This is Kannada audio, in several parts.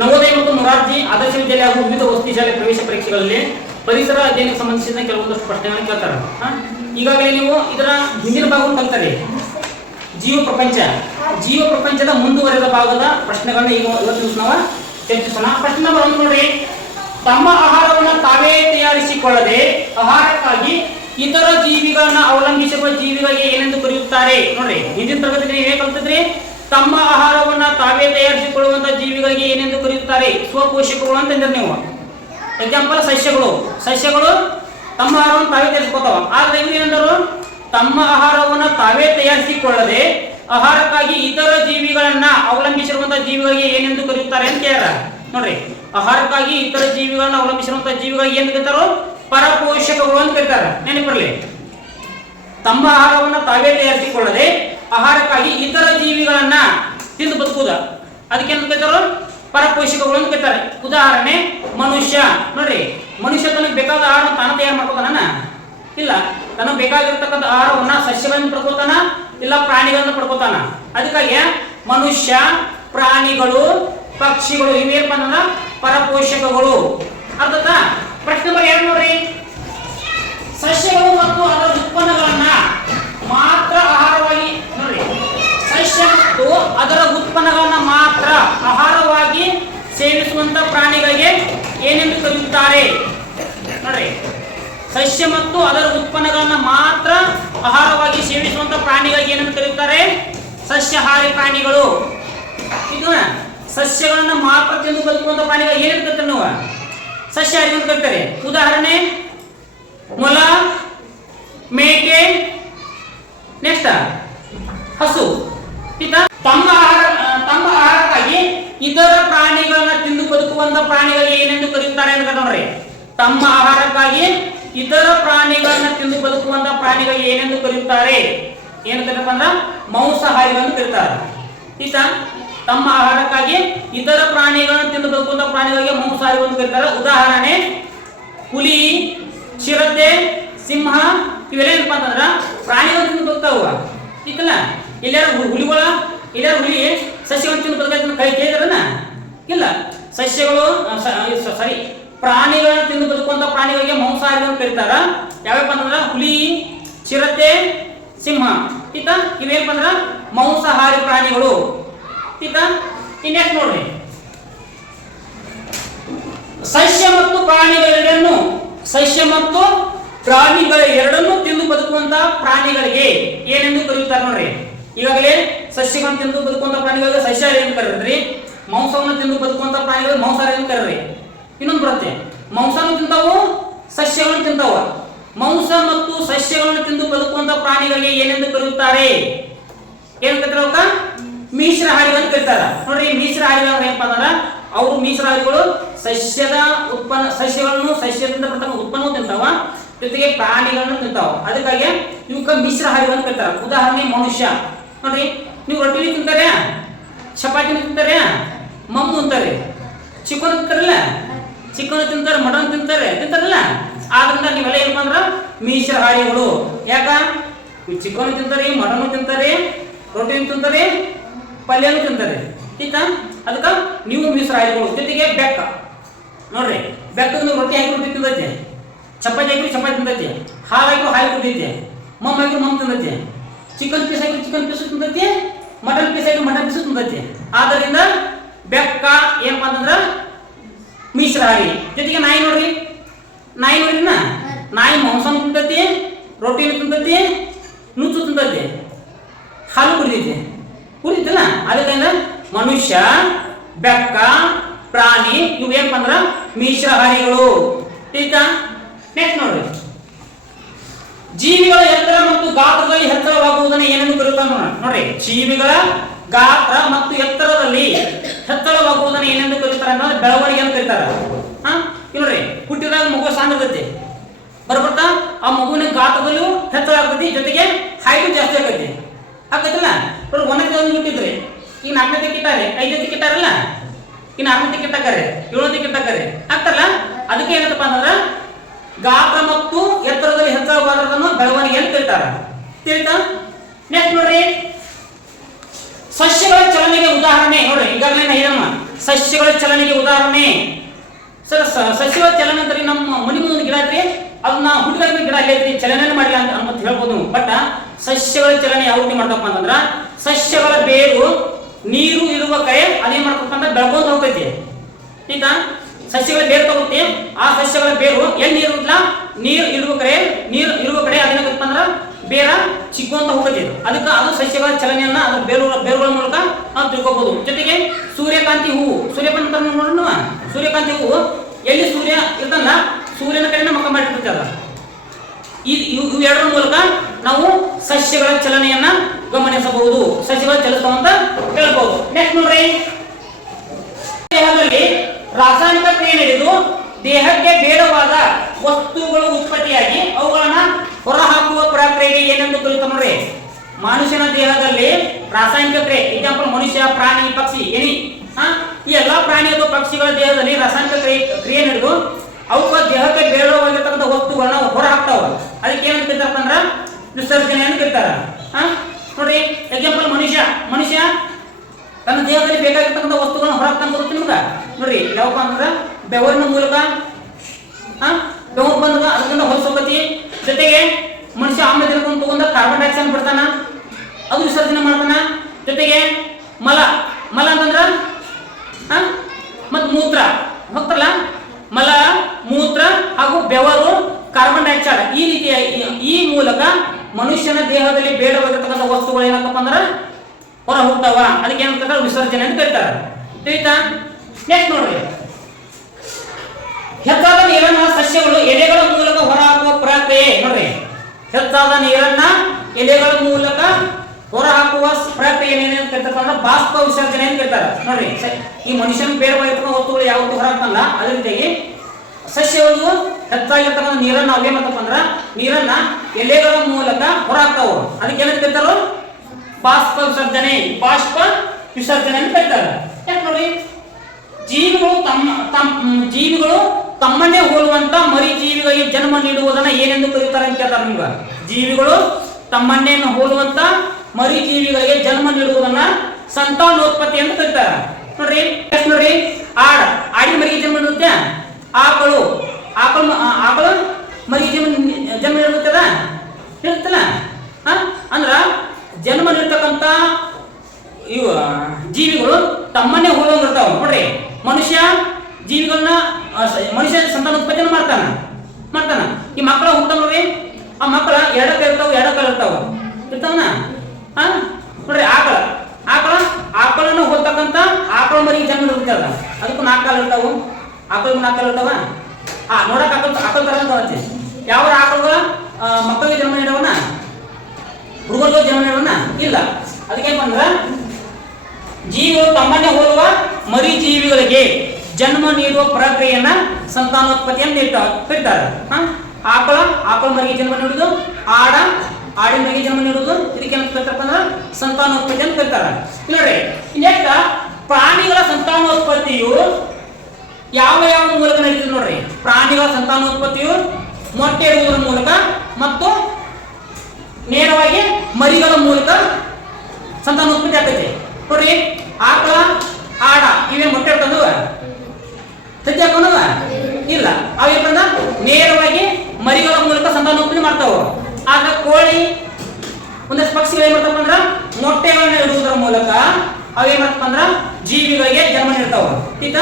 ನವೋದಯ ಮತ್ತು ಮೊರಾರ್ಜಿ ಆದರ್ಶ ವಿದ್ಯಾಲಯ ಹಾಗೂ ವಿವಿಧ ವಸತಿ ಶಾಲೆ ಪ್ರವೇಶ ಪರೀಕ್ಷೆಗಳಲ್ಲಿ ಪರಿಸರ ಅಧ್ಯಯನಕ್ಕೆ ಸಂಬಂಧಿಸಿದ ಕೆಲವೊಂದಷ್ಟು ಪ್ರಶ್ನೆಗಳನ್ನು ಕೇಳ್ತಾರೆ. ಈಗಾಗಲೇ ನೀವು ಇದರ ಹಿಂದಿನ ಭಾಗವನ್ನು ಕಲ್ತಾರೆ. ಜೀವ ಪ್ರಪಂಚದ ಮುಂದುವರೆದ ಭಾಗದ ಪ್ರಶ್ನೆಗಳನ್ನ ಈಗ ಇವತ್ತು ನಾವು ಚರ್ಚಿಸೋಣ. ಪ್ರಶ್ನೆ ನಂಬರ್ 1 ನೋಡ್ರಿ. ತಮ್ಮ ಆಹಾರವನ್ನು ತಾವೇ ತಯಾರಿಸಿಕೊಳ್ಳದೆ ಆಹಾರಕ್ಕಾಗಿ ಇತರ ಜೀವಿಗಳನ್ನ ಅವಲಂಬಿಸಿರುವ ಜೀವಿಗಳಿಗೆ ಏನೆಂದು ಕರೆಯುತ್ತಾರೆ? ನೋಡ್ರಿ, ಹಿಂದಿನ ತರಗತಿಯಲ್ಲಿ ನೀವೇ ಕಲ್ತಿದ್ರಿ. ತಮ್ಮ ಆಹಾರವನ್ನ ತಾವೇ ತಯಾರಿಸಿಕೊಳ್ಳುವಂತ ಜೀವಿಗಳಿಗೆ ಏನೆಂದು ಕರೆಯುತ್ತಾರೆ? ಸ್ವಪೋಷಕಗಳು ಅಂತಂದ್ರೆ ನೀವು. ಎಕ್ಸಾಂಪಲ್ ಸಸ್ಯಗಳು ತಮ್ಮ ಆಹಾರವನ್ನು ತಾವೇ ತಯಾರಿಸಿಕೊಳ್ತಾವ. ಆದ್ರೆ ಇವ್ರು ಏನಂದರು? ತಮ್ಮ ಆಹಾರವನ್ನ ತಾವೇ ತಯಾರಿಸಿಕೊಳ್ಳದೆ ಆಹಾರಕ್ಕಾಗಿ ಇತರ ಜೀವಿಗಳನ್ನ ಅವಲಂಬಿಸಿರುವಂತಹ ಜೀವಿಗಳಿಗೆ ಏನೆಂದು ಕರೆಯುತ್ತಾರೆ ಅಂತ ಹೇಳ್ಯಾರ. ನೋಡ್ರಿ, ಆಹಾರಕ್ಕಾಗಿ ಇತರ ಜೀವಿಗಳನ್ನ ಅವಲಂಬಿಸಿರುವಂತಹ ಜೀವಿಗಳಿಗೆ ಏನು ಕರೀತಾರೋ? ಪರಪೋಷಕಗಳು ಅಂತ ಕರೀತಾರೆ. ನೆನಪಿರಲಿ, ತಮ್ಮ ಆಹಾರವನ್ನ ತಾವೇ ತಯಾರಿಸಿಕೊಳ್ಳದೆ ಆಹಾರಕ್ಕಾಗಿ ಇತರ ಜೀವಿಗಳನ್ನ ತಿಂದು ಬದುಕುವುದ ಅದಕ್ಕೆ ಏನು ಕರೀತಾರೋ? ಪರಪೋಷಕಗಳು ಅಂತ ಕರೀತಾರೆ. ಉದಾಹರಣೆ ಮನುಷ್ಯ. ನೋಡ್ರಿ, ಮನುಷ್ಯ ತನಗೆ ಬೇಕಾದ ಆಹಾರ ತಾನು ತಯಾರು ಮಾಡ್ಕೋತಾನ? ಇಲ್ಲ, ತನಗೆ ಬೇಕಾಗಿರ್ತಕ್ಕಂಥ ಆಹಾರವನ್ನ ಸಸ್ಯಗಳಿಂದ ಪಡ್ಕೋತಾನ, ಇಲ್ಲ ಪ್ರಾಣಿಗಳಿಂದ ಪಡ್ಕೋತಾನ. ಅದಕ್ಕಾಗಿ ಮನುಷ್ಯ, ಪ್ರಾಣಿಗಳು, ಪಕ್ಷಿಗಳು ಇವೇನಪ್ಪ ಅಂದ್ರೆ ಪರಪೋಷಕಗಳು. ಅರ್ಥಾತ್ ಪ್ರಶ್ನೆ ನಂಬರ್ 2 ನೋಡ್ರಿ. ಸಸ್ಯಗಳು ಮತ್ತು ಅದರ ಉತ್ಪನ್ನಗಳನ್ನ ಮಾತ್ರ ಆಹಾರವಾಗಿ, ನೋಡ್ರಿ, ಸಸ್ಯ ಮತ್ತು ಅದರ ಉತ್ಪನ್ನಗಳನ್ನ ಮಾತ್ರ ಆಹಾರವಾಗಿ ಸೇವಿಸುವಂತ ಪ್ರಾಣಿಗಳಿಗೆ ಏನೆಂದು ಕರೆಯುತ್ತಾರೆ? ನೋಡ್ರಿ, ಸಸ್ಯ ಮತ್ತು ಅದರ ಉತ್ಪನ್ನಗಳನ್ನ ಮಾತ್ರ ಆಹಾರವಾಗಿ ಸೇವಿಸುವಂತ ಪ್ರಾಣಿಗಳಿಗೆ ಏನೆಂದು ಕರೆಯುತ್ತಾರೆ? ಸಸ್ಯಾಹಾರಿ ಪ್ರಾಣಿಗಳು. ಇದು ಸಸ್ಯಗಳನ್ನ ಮಾತ್ರ ತಿಂದು ಬದುಕುವಂತ ಪ್ರಾಣಿಗಳು ಏನೇನು ಕರೀತಾರೆ? ನಾವು ಸಸ್ಯಾಹಾರಿ ಅಂತ ಕರೀತಾರೆ. ಉದಾಹರಣೆ ಮೊಲ, ಮೇಕೆ, ನೆಕ್ಸ್ಟ್ ಹಸು. ತಮ್ಮ ಆಹಾರಕ್ಕಾಗಿ ಇತರ ಪ್ರಾಣಿಗಳನ್ನ ತಿಂದು ಬದುಕುವಂತ ಪ್ರಾಣಿಗಳಿಗೆ ಏನೆಂದು ಕರೆಯುತ್ತಾರೆ ಅಂತ ನೋಡ್ರಿ. ತಮ್ಮ ಆಹಾರಕ್ಕಾಗಿ ಇತರ ಪ್ರಾಣಿಗಳನ್ನ ತಿಂದು ಬದುಕುವಂತ ಪ್ರಾಣಿಗಳಿಗೆ ಏನೆಂದು ಕರೆಯುತ್ತಾರೆ? ಏನು ಕರೀತಾರ ಅಂದ್ರೆ ಮಾಂಸಾಹಾರಿಗಳನ್ನು ಕರೀತಾರೆ. ತಮ್ಮ ಆಹಾರಕ್ಕಾಗಿ ಇತರ ಪ್ರಾಣಿಗಳನ್ನು ತಿಂದು ಬದುಕುವಂತ ಪ್ರಾಣಿಗಳಿಗೆ ಮಾಂಸಾಹಾರಿಗಳನ್ನು ಕರೀತಾರೆ. ಉದಾಹರಣೆ ಹುಲಿ, ಚಿರತೆ, ಸಿಂಹ ಇವೆಲ್ಲ ಏನಪ್ಪ ಅಂತಂದ್ರ ಪ್ರಾಣಿಗಳು ತಿಂದು ಬದುಕ್ತಾವ. ಈಗಲ್ಲ ಎಲ್ಲಾರು ಹುಲಿಗಳ ಹುಲಿ ಸಸ್ಯಗಳನ್ನು ತಿಂದು ಬದುಕ ಕೈ ಕೇಳಿದಾರನ? ಇಲ್ಲ, ಸಸ್ಯಗಳು ಪ್ರಾಣಿಗಳನ್ನ ತಿಂದು ಬದುಕುವಂತ ಪ್ರಾಣಿಗಳಿಗೆ ಮಾಂಸಾಹಾರಿಗಳನ್ನು ಕರೀತಾರ. ಯಾವ್ಯಾವ ಅಂತಂದ್ರ ಹುಲಿ, ಚಿರತೆ, ಸಿಂಹ ಇವೇನಪ್ಪ ಅಂದ್ರ ಮಾಂಸಾಹಾರಿ ಪ್ರಾಣಿಗಳು. ಇನ್ನೆಷ್ಟು ನೋಡ್ರಿ. ಸಸ್ಯ ಮತ್ತು ಪ್ರಾಣಿಗಳೆರಡನ್ನು ತಿಂದು ಬದುಕುವಂತ ಪ್ರಾಣಿಗಳಿಗೆ ಏನೆಂದು ಕರೆಯುತ್ತಾರೆ? ನೋಡ್ರಿ, ಈಗಾಗಲೇ ಸಸ್ಯಗಳನ್ನು ತಿಂದು ಬದುಕುವಂತ ಪ್ರಾಣಿಗಳಿಗೆ ಸಸ್ಯಾಹಾರಿ ಎಂದು ಕರೀರಿ. ಮಾಂಸವನ್ನು ತಿಂದು ಬದುಕುವಂತ ಪ್ರಾಣಿಗಳಿಗೆ ಮಾಂಸಾಹಾರಿ ಎಂದು ಕರೀರಿ. ಇನ್ನೊಂದು ಬರುತ್ತೆ, ಮಾಂಸವನ್ನು ತಿಂತಾವು, ಸಸ್ಯಗಳನ್ನು ತಿಂತಾವ. ಮಾಂಸ ಮತ್ತು ಸಸ್ಯಗಳನ್ನು ತಿಂದು ಬದುಕುವಂತ ಪ್ರಾಣಿಗಳಿಗೆ ಏನೆಂದು ಕರೆಯುತ್ತಾರೆ? ಏನ್ ಕರೀತಾರ? ಮಿಶ್ರಹಾರಿಗಳು ಅಂತ ಕರೀತಾರ. ನೋಡ್ರಿ, ಮಿಶ್ರಹಾರಿಗಳು ಅಂದ್ರೆ ಏನಪ್ಪಾ ಅಂದ್ರೆ ಅವರು ಮೀಸಲಾರಿಗಳು ಸಸ್ಯದಿಂದ ಬರ್ತಕ್ಕಂಥ ಉತ್ಪನ್ನವನ್ನು ತಿಂತಾವ, ಜೊತೆಗೆ ಪ್ರಾಣಿಗಳನ್ನು ತಿಂತಾವ. ಅದಕ್ಕಾಗಿ ಇವಕ್ಕೆ ಮಿಶ್ರಹಾರಿಗಳು ಅಂತ ಕರೀತಾರ. ಉದಾಹರಣೆ ಮನುಷ್ಯ. ನೋಡ್ರಿ, ನೀವು ರೊಟ್ಟಿ ತಿಂತಾರೆ, ಚಪಾತಿ ತಿಂತಾರೆ, ಮಮ್ಮು ಅಂತಾರೆ, ಚಿಕನ್ ತಿಂತಾರಲ್ಲ, ತಿಂತಾರೆ, ಮಟನ್ ತಿಂತಾರಲ್ಲ. ಆದ್ರಿಂದ ನೀವೆಲ್ಲ ಏನಪ್ಪ ಅಂದ್ರ ಮಿಶ್ರಹಾರಿಗಳು. ಯಾಕ? ಚಿಕನ್ ತಿಂತಾರೆ, ಮಟನ್ ತಿಂತಾರೆ, ರೊಟ್ಟಿ ತಿಂತಾರೆ, ಪಲ್ಯನೂ ತಿಂತಾರೆ. ಅದಕ್ಕೆ ನೀವು ಮಿಶ್ರಹಾರಿಗಳು. ಜೊತೆಗೆ ಬೆಕ್ಕ. ನೋಡ್ರಿ, ಬೆಕ್ಕದ ರೊಟ್ಟಿ ಹಾಕಿ ರೊಟ್ಟಿ ತಿಂದೈತೆ, ಚಪಾತಿ ಹಾಕಿ ಚಪಾತಿ ತಿಂದೈತಿ, ಹಾಲು ಹಾಕಿ ಹಾಲು ಕುಡಿದೈತೆ, ಮಮ್ ಹಾಕಿ ಮಮ್ ತಿಂದೈತಿ, ಚಿಕನ್ ಪೀಸ್ ಹಾಕಿ ಚಿಕನ್ ಪೀಸ್ ತಿಂದೈತಿ, ಮಟನ್ ಪೀಸ್ ಹಾಕಿ ಮಟನ್ ಪೀಸ್ ತಿಂದೈತಿ. ಆದ್ದರಿಂದ ಬೆಕ್ಕ ಏನಪ್ಪ ಅಂತಂದ್ರ ಮಿಶ್ರಹಾರಿ. ಜೊತೆಗೆ ನಾಯಿ ನೋಡ್ರಿ, ನಾಯಿ ಮಾಂಸನು ತಿಂತೈತಿ, ರೊಟ್ಟಿನೂ ತಿಂತೈತಿ, ನುಚ್ಚು ತಿಂತೈತಿ, ಹಾಲು ಕುಡಿದೈತಿಲ್ಲ. ಅದಕ್ಕಿಂತ ಮನುಷ್ಯ, ಬೆಕ್ಕ, ಪ್ರಾಣಿ ಇವು ಏನಪ್ಪ ಅಂದ್ರ ಮಿಶ್ರಹಾರಿಗಳು. ನೆಕ್ಸ್ಟ್ ನೋಡ್ರಿ. ಜೀವಿಗಳ ಎತ್ತರ ಮತ್ತು ಗಾತ್ರದಲ್ಲಿ ಹೆಚ್ಚಳವಾಗುವುದನ್ನು ಏನೆಂದು ಕರೆಯುತ್ತಾರೆ? ನೋಡ್ರಿ, ಜೀವಿಗಳ ಗಾತ್ರ ಮತ್ತು ಎತ್ತರದಲ್ಲಿ ಹೆಚ್ಚಳವಾಗುವುದನ್ನು ಏನೆಂದು ಕರೀತಾರೆ ಅಂದ್ರೆ ಬೆಳವಣಿಗೆ ಅಂತ ಕರೀತಾರೆ. ನೋಡ್ರಿ, ಹುಟ್ಟಿದಾಗ ಮಗು ಸಾಂದ್ರತೆ ಬರ್ಬರ್ತಾ ಆ ಮಗುವಿನ ಗಾತ್ರದಲ್ಲೂ ಹೆಚ್ಚಳ ಆಗ್ತೈತಿ, ಜೊತೆಗೆ ಹೈಟ್ ಜಾಸ್ತಿ ಆಕೈತಿಲ್ಲ. ಒಂದಕ್ಕೆ ಒಂದು ಬಿಟ್ಟಿದ್ರಿ, ಈಗ 4ನೇ ಕಿಟ್ಟಾರೆ, 5ನೇ ಕಿಟ್ಟಾರಲ್ಲ, ಇನ್ನು 6ನೇ ಕಿಟ್ಟಾಕರೆ, 7ನೇ ಕಿಟ್ಟಾಕರೆ ಆಗ್ತಾರಲ್ಲ. ಅದಕ್ಕೆ ಏನಂತಪ್ಪ ಅಂತಂದ್ರ ಗಾತ್ರ ಮತ್ತು ಎತ್ತರದಲ್ಲಿ ಹೆಚ್ಚಳವಾದದನ್ನು ಬೆಳವಣಿಗೆ ಅಂತ ಕರೀತಾರೆ. ನೆಕ್ಸ್ಟ್ ನೋಡ್ರಿ, ಸಸ್ಯಗಳ ಚಲನೆಗೆ ಉದಾಹರಣೆ. ನೋಡ್ರಿ, ಈಗಾಗಲೇ ಸಸ್ಯಗಳ ಚಲನೆಗೆ ಉದಾಹರಣೆ. ಸರ್ ಸಸ್ಯಗಳ ಚಲನೆ ಅಂದ್ರೆ ನಮ್ಮ ಮನೆ ಮುಂದೆ ಗಿಡ ಐತ್ರಿ, ಅದನ್ನ ಹುಡುಗ ಗಿಡ ಅಲ್ಲಿ ಐತ್ರಿ, ಚಲನೆ ಮಾಡಿಲ್ಲ ಅಂತ ಹೇಳ್ಬೋದು. ಬಟ್ ಸಸ್ಯಗಳ ಚಲನೆ ಯಾವ ರೀತಿ ಮಾಡ್ತಪ್ಪ ಅಂತಂದ್ರ ಸಸ್ಯಗಳ ಬೇರು ನೀರು ಇರುವ ಕಡೆ ಅದೇನ್ ಮಾಡ್ತಪ್ಪ ಅಂದ್ರೆ ಬೆಳ್ಕೊಂತ ಹೋಗ್ತೈತಿ. ಈಗ ಸಸ್ಯಗಳ ಬೇರು ತಗೋತಿ, ಆ ಸಸ್ಯಗಳ ಬೇರು ಎಲ್ಲಿ ನೀರು ಇರಲ್ಲ, ನೀರು ಇರುವ ಕಡೆ ಅದೇನಾಗತ್ತಪ್ಪ ಅಂದ್ರ ಬೇರ ಚಿಕ್ಕೊಂತ ಹೋಗ್ತೈತಿ. ಅದಕ್ಕೆ ಅದು ಸಸ್ಯಗಳ ಚಲನೆಯನ್ನ ಅದ್ರ ಬೇರುಗಳ ಮೂಲಕ ನಾವು ತಿಳ್ಕೊಬಹುದು. ಜೊತೆಗೆ ಸೂರ್ಯಕಾಂತಿ ಹೂವು, ಸೂರ್ಯಕಾಂತಿ ಹೂವು ಎಲ್ಲಿ ಸೂರ್ಯ ಇರ್ತಲ್ಲ, ಸೂರ್ಯನ ಕಡೆನ ಮುಖ ಮಾಡಿರ್ತೈತಿ. ಅದ ಇವು ಎರಡರ ಮೂಲಕ ನಾವು ಸಸ್ಯಗಳ ಚಲನೆಯನ್ನ ಗಮನಿಸಬಹುದು, ಸಸ್ಯಗಳ ಚಲಿಸ್ತಾವ ಅಂತ ಹೇಳ್ಬಹುದು. ನೆಕ್ಸ್ಟ್ ನೋಡ್ರಿ, ದೇಹದಲ್ಲಿ ರಾಸಾಯನಿಕ ಕ್ರಿಯೆ ನಡೆದು ದೇಹಕ್ಕೆ ಬೇಡವಾದ ವಸ್ತುಗಳು ಉತ್ಪತ್ತಿಯಾಗಿ ಅವುಗಳನ್ನ ಹೊರಹಾಕುವ ಪ್ರಕ್ರಿಯೆಗೆ ಏನೆಂದು ಕರೀತಾರೆ ನೋಡ್ರಿ. ಮನುಷ್ಯನ ದೇಹದಲ್ಲಿ ರಾಸಾಯನಿಕ ಕ್ರಿಯೆ, ಎಕ್ಸಾಂಪಲ್ ಮನುಷ್ಯ, ಪ್ರಾಣಿ, ಪಕ್ಷಿ, ಎನಿ ಈ ಎಲ್ಲಾ ಪ್ರಾಣಿ ಅಥವಾ ಪಕ್ಷಿಗಳ ದೇಹದಲ್ಲಿ ರಾಸಾಯನಿಕ ಕ್ರಿಯೆ ನಡೆದು ಅವಕ್ಕ ದೇಹಕ್ಕೆ ಬೇಡವಾಗಿರ್ತಕ್ಕಂಥ ವಸ್ತುಗಳನ್ನ ಹೊರ ಹಾಕ್ತಾವ. ಅದಕ್ಕೆ ಏನಂತ ಕರೀತಾರಪ್ಪ ಅಂದ್ರ ವಿಸರ್ಜನೆಯನ್ನು ಕರೀತಾರ. ನೋಡ್ರಿ, ಎಕ್ಸಾಂಪಲ್ ಮನುಷ್ಯ ತನ್ನ ದೇಹದಲ್ಲಿ ಬೇಕಾಗಿರ್ತಕ್ಕಂಥ ವಸ್ತುಗಳನ್ನ ಹೊರಹಾಕ್ತಾನೆ. ಗೊತ್ತು ನಿಮ್ಗೆ? ನೋಡ್ರಿ, ಯಾವಪ್ಪ ಅಂದ್ರ ಬೆವರಿನ ಮೂಲಕ, ಬೆವರು ಬಂದಾಗ ಅದರಿಂದ ಹೊಲಸೋಕತಿ. ಜೊತೆಗೆ ಮನುಷ್ಯ ಆಮ್ಲಜನಕವನ್ನು ತಗೊಂಡ ಕಾರ್ಬನ್ ಡೈಆಕ್ಸೈಡ್ ಬಿಡ್ತಾನ, ಅದು ವಿಸರ್ಜನೆ ಮಾಡ್ತಾನ. ಜೊತೆಗೆ ಮಲ ಅಂತಂದ್ರ ಮತ್ ಮೂತ್ರ ಹೋಗ್ತಲ್ಲ, ಮಲ, ಮೂತ್ರ ಹಾಗೂ ಬೆವರು, ಕಾರ್ಬನ್ ಡೈಆಕ್ಸೈಡ್ ಈ ರೀತಿಯ ಈ ಮೂಲಕ ಮನುಷ್ಯನ ದೇಹದಲ್ಲಿ ಬೇಡವಾಗಿರ್ತಕ್ಕಂಥ ವಸ್ತುಗಳು ಏನಂತಪ್ಪ ಅಂದ್ರ ಹೊರ ಹೋಗ್ತಾವ. ಅದಕ್ಕೆ ಏನಂತ ವಿಸರ್ಜನೆ ಅಂತ ಕರೀತಾರ. ತಿಳಿತಾ? ನೆಕ್ಸ್ಟ್ ನೋಡ್ರಿ, ಹೆಚ್ಚಾದ ನೀರನ್ನ ಸಸ್ಯಗಳು ಎಲೆಗಳ ಮೂಲಕ ಹೊರಹಾಕುವ ಪ್ರಕ್ರಿಯೆ. ನೋಡ್ರಿ, ಹೆಚ್ಚಾದ ನೀರನ್ನ ಎಲೆಗಳ ಮೂಲಕ ಹೊರಹಾಕುವ ಪ್ರಕ್ರಿಯೆ ಏನೇನು ಕರೀತಾರಪ್ಪ ಅಂದ್ರೆ ಬಾಷ್ಪ ವಿಸರ್ಜನೆ ಅಂತ ಕರೀತಾರ. ನೋಡ್ರಿ, ಈ ಮನುಷ್ಯನ ಬೇಡವಾಗಿರ್ತಕ್ಕಂಥ ವಸ್ತುಗಳು ಯಾವತ್ತು ಹೊರಹಾಕ್ತಲ್ಲ, ಅದೇ ರೀತಿಯಾಗಿ ಸಸ್ಯಗಳು ಹೆಚ್ಚಾಗಿರ್ತಕ್ಕಂಥ ನೀರನ್ನ ನಾವೇನ್ ಮಾಡ್ತಪ್ಪ ಅಂದ್ರ ನೀರನ್ನ ಎಲೆಗಳ ಮೂಲಕ ಹೊರಹಾಕ್ತಾವ. ಅದಕ್ಕೆ ಏನಂತ ಕರೀತಾರ? ಬಾಷ್ಪ ವಿಸರ್ಜನೆ ಅಂತ ಕರೀತಾರೆ. ಯಾಕೆ ನೋಡಿ, ಜೀವಿಗಳು ತಮ್ಮನ್ನೇ ಹೋಲುವಂತ ಮರಿ ಜೀವಿಗಳಿಗೆ ಜನ್ಮ ನೀಡುವುದನ್ನ ಏನೆಂದು ಕರೀತಾರೆ ಅಂತ ಕೇಳ್ತಾರೆ ನಿಮ್ಗೆ. ಜೀವಿಗಳು ತಮ್ಮನ್ನೇ ಹೋಲುವಂತ ಮರಿ ಜೀವಿಗಳಿಗೆ ಜನ್ಮ ನೀಡುವುದನ್ನ ಸಂತಾನೋತ್ಪತ್ತಿ ಅಂತ ಕರೀತಾರೆ. ನೋಡ್ರಿ, ಆಡಿನ ಮರಿಗೆ ಜನ್ಮ ನೀಡುತ್ತೆ, ಆಕಳು ಮರಿಗೆ ಜನ್ಮ ನೀಡುತ್ತದ ಹೇಳ್ತಲ್ಲ. ಅಂದ್ರ ಜನ್ಮ ನೀಡ್ತಕ್ಕಂಥ ಇವು ಜೀವಿಗಳು ತಮ್ಮನ್ನೇ ಹೋಲಂಗಿರ್ತಾವ. ನೋಡ್ರಿ, ಮನುಷ್ಯ ಸಂತಾನೋತ್ಪತ್ತಿಯನ್ನು ಮಾಡ್ತಾನ. ಈ ಮಕ್ಕಳ ಹುಟ್ಟಾವ ನೋಡ್ರಿ, ಆ ಮಕ್ಕಳ ಎರಡಕ್ಕ ಇರ್ತಾವನ. ನೋಡ್ರಿ, ಆಕಳನ್ನು ಹೋಗ್ತಕ್ಕಂಥ ಆಕಳ ಮರಿಗೆ ಜನ್ಮ ನೀಡುತ್ತದ, ಅದಕ್ಕೂ 4 ಕಾಲು ಇರ್ತಾವ. ಆಕಳಿಗೂ 4 ಕಾಲು ಇರ್ತಾವ. ನೋಡಕ್ ಆಕಳ ತರ ಕಾಣುತ್ತೆ. ಯಾವ ಆಕಳುಗಳ ಮಕ್ಕಳಿಗೆ ಜನ್ಮ ನೀಡವನ, ಹುಡುಗರಿಗೆ ಜನ್ಮ ನೀಡವನ ಇಲ್ಲ. ಅದಕ್ಕೇನ್ ಬಂದ್ರ ಜೀವಿಗಳು ತಮ್ಮನ್ನೇ ಹೋಲುವ ಮರಿ ಜೀವಿಗಳಿಗೆ ಜನ್ಮ ನೀಡುವ ಪ್ರಕ್ರಿಯೆಯನ್ನ ಸಂತಾನೋತ್ಪತ್ತಿಯನ್ನು ಕರೀತಾರೆ. ಆಕಳ ಮರಿಗೆ ಜನ್ಮ ನೀಡುವುದು, ಆಡಿನ ಮರಿಗೆ ಜನ್ಮ ನೀಡುವುದು, ಇದಕ್ಕೆ ಕರೀತಾರಪ್ಪ ಅಂದ್ರೆ ಸಂತಾನೋತ್ಪತ್ತಿಯನ್ನು ಕರೀತಾರೆ. ನೋಡ್ರಿ, ನೆಕ್ಸ್ಟ್ ಪ್ರಾಣಿಗಳ ಸಂತಾನೋತ್ಪತ್ತಿಯು ಯಾವ ಮೂಲಕ ನಡೀತದೆ ನೋಡ್ರಿ. ಪ್ರಾಣಿಗಳ ಸಂತಾನೋತ್ಪತ್ತಿಯು ಮೊಟ್ಟೆ ಇಡುವುದರ ಮೂಲಕ ಮತ್ತು ನೇರವಾಗಿ ಮರಿಗಳ ಮೂಲಕ ಸಂತಾನೋತ್ಪತ್ತಿ ಆಗ್ತೈತಿ. ನೋಡ್ರಿ, ಆಕಳ, ಆಡ ಇವೇ ಮೊಟ್ಟೆ ಇಡ್ತಂದವ, ಸಜ್ಜೆ ಹಾಕೊಂಡವ ಇಲ್ಲ, ಅವೇನ ನೇರವಾಗಿ ಮರಿಗಳ ಮೂಲಕ ಸಂತಾನೋತ್ಪತ್ತಿ ಮಾಡ್ತಾವ. ಆಗ ಕೋಳಿ, ಒಂದಷ್ಟು ಪಕ್ಷಿಗಳು ಏನ್ ಮಾಡ್ತಪ್ಪ ಅಂದ್ರ ಮೊಟ್ಟೆಗಳನ್ನ ಇಡುವುದರ ಮೂಲಕ ಅವೇನ್ ಮಾಡ್ತಪ್ಪ ಅಂದ್ರ ಜೀವಿಗಳಿಗೆ ಜನ್ಮ ನೀಡ್ತಾವ. ಈಗ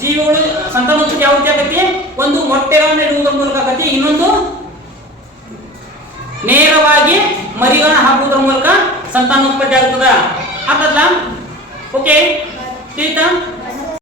ಜೀವಿಗಳು ಸಂತಾನೋತ್ಪತ್ತಿ ಯಾವ ರೀತಿ ಆಗತಿ? ಒಂದು ಮೊಟ್ಟೆಗಳನ್ನ ಇಡುವುದರ ಮೂಲಕ ಆಗತಿ, ಇನ್ನೊಂದು ನೇರವಾಗಿ ಮರಿಗಳನ್ನ ಹಾಕುವುದರ ಮೂಲಕ ಸಂತಾನೋತ್ಪತ್ತಿ ಆಗ್ತದ. ಆಗ್ತದ? ಓಕೆ,